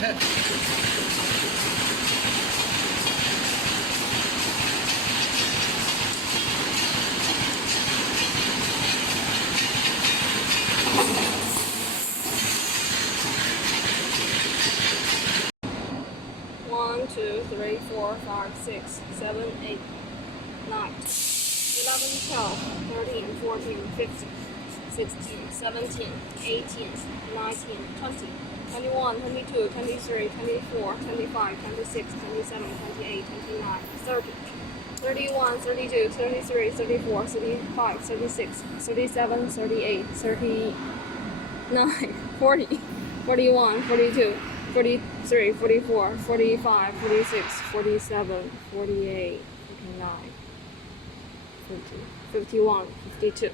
One, 2, 3, 4, 5, 6, 7, 8, 9, 11, 12, 13, 14, 15, 16, 17, 18, 19, 20, 21, 22, 23, 24, 25, 26, 27, 28, 29, 30, 31, 32, 33, 34, 35, 36, 37, 38, 39, 40, 41, 42, 43, 44, 45, 46, 47, 48, 49, 50, 51, 52.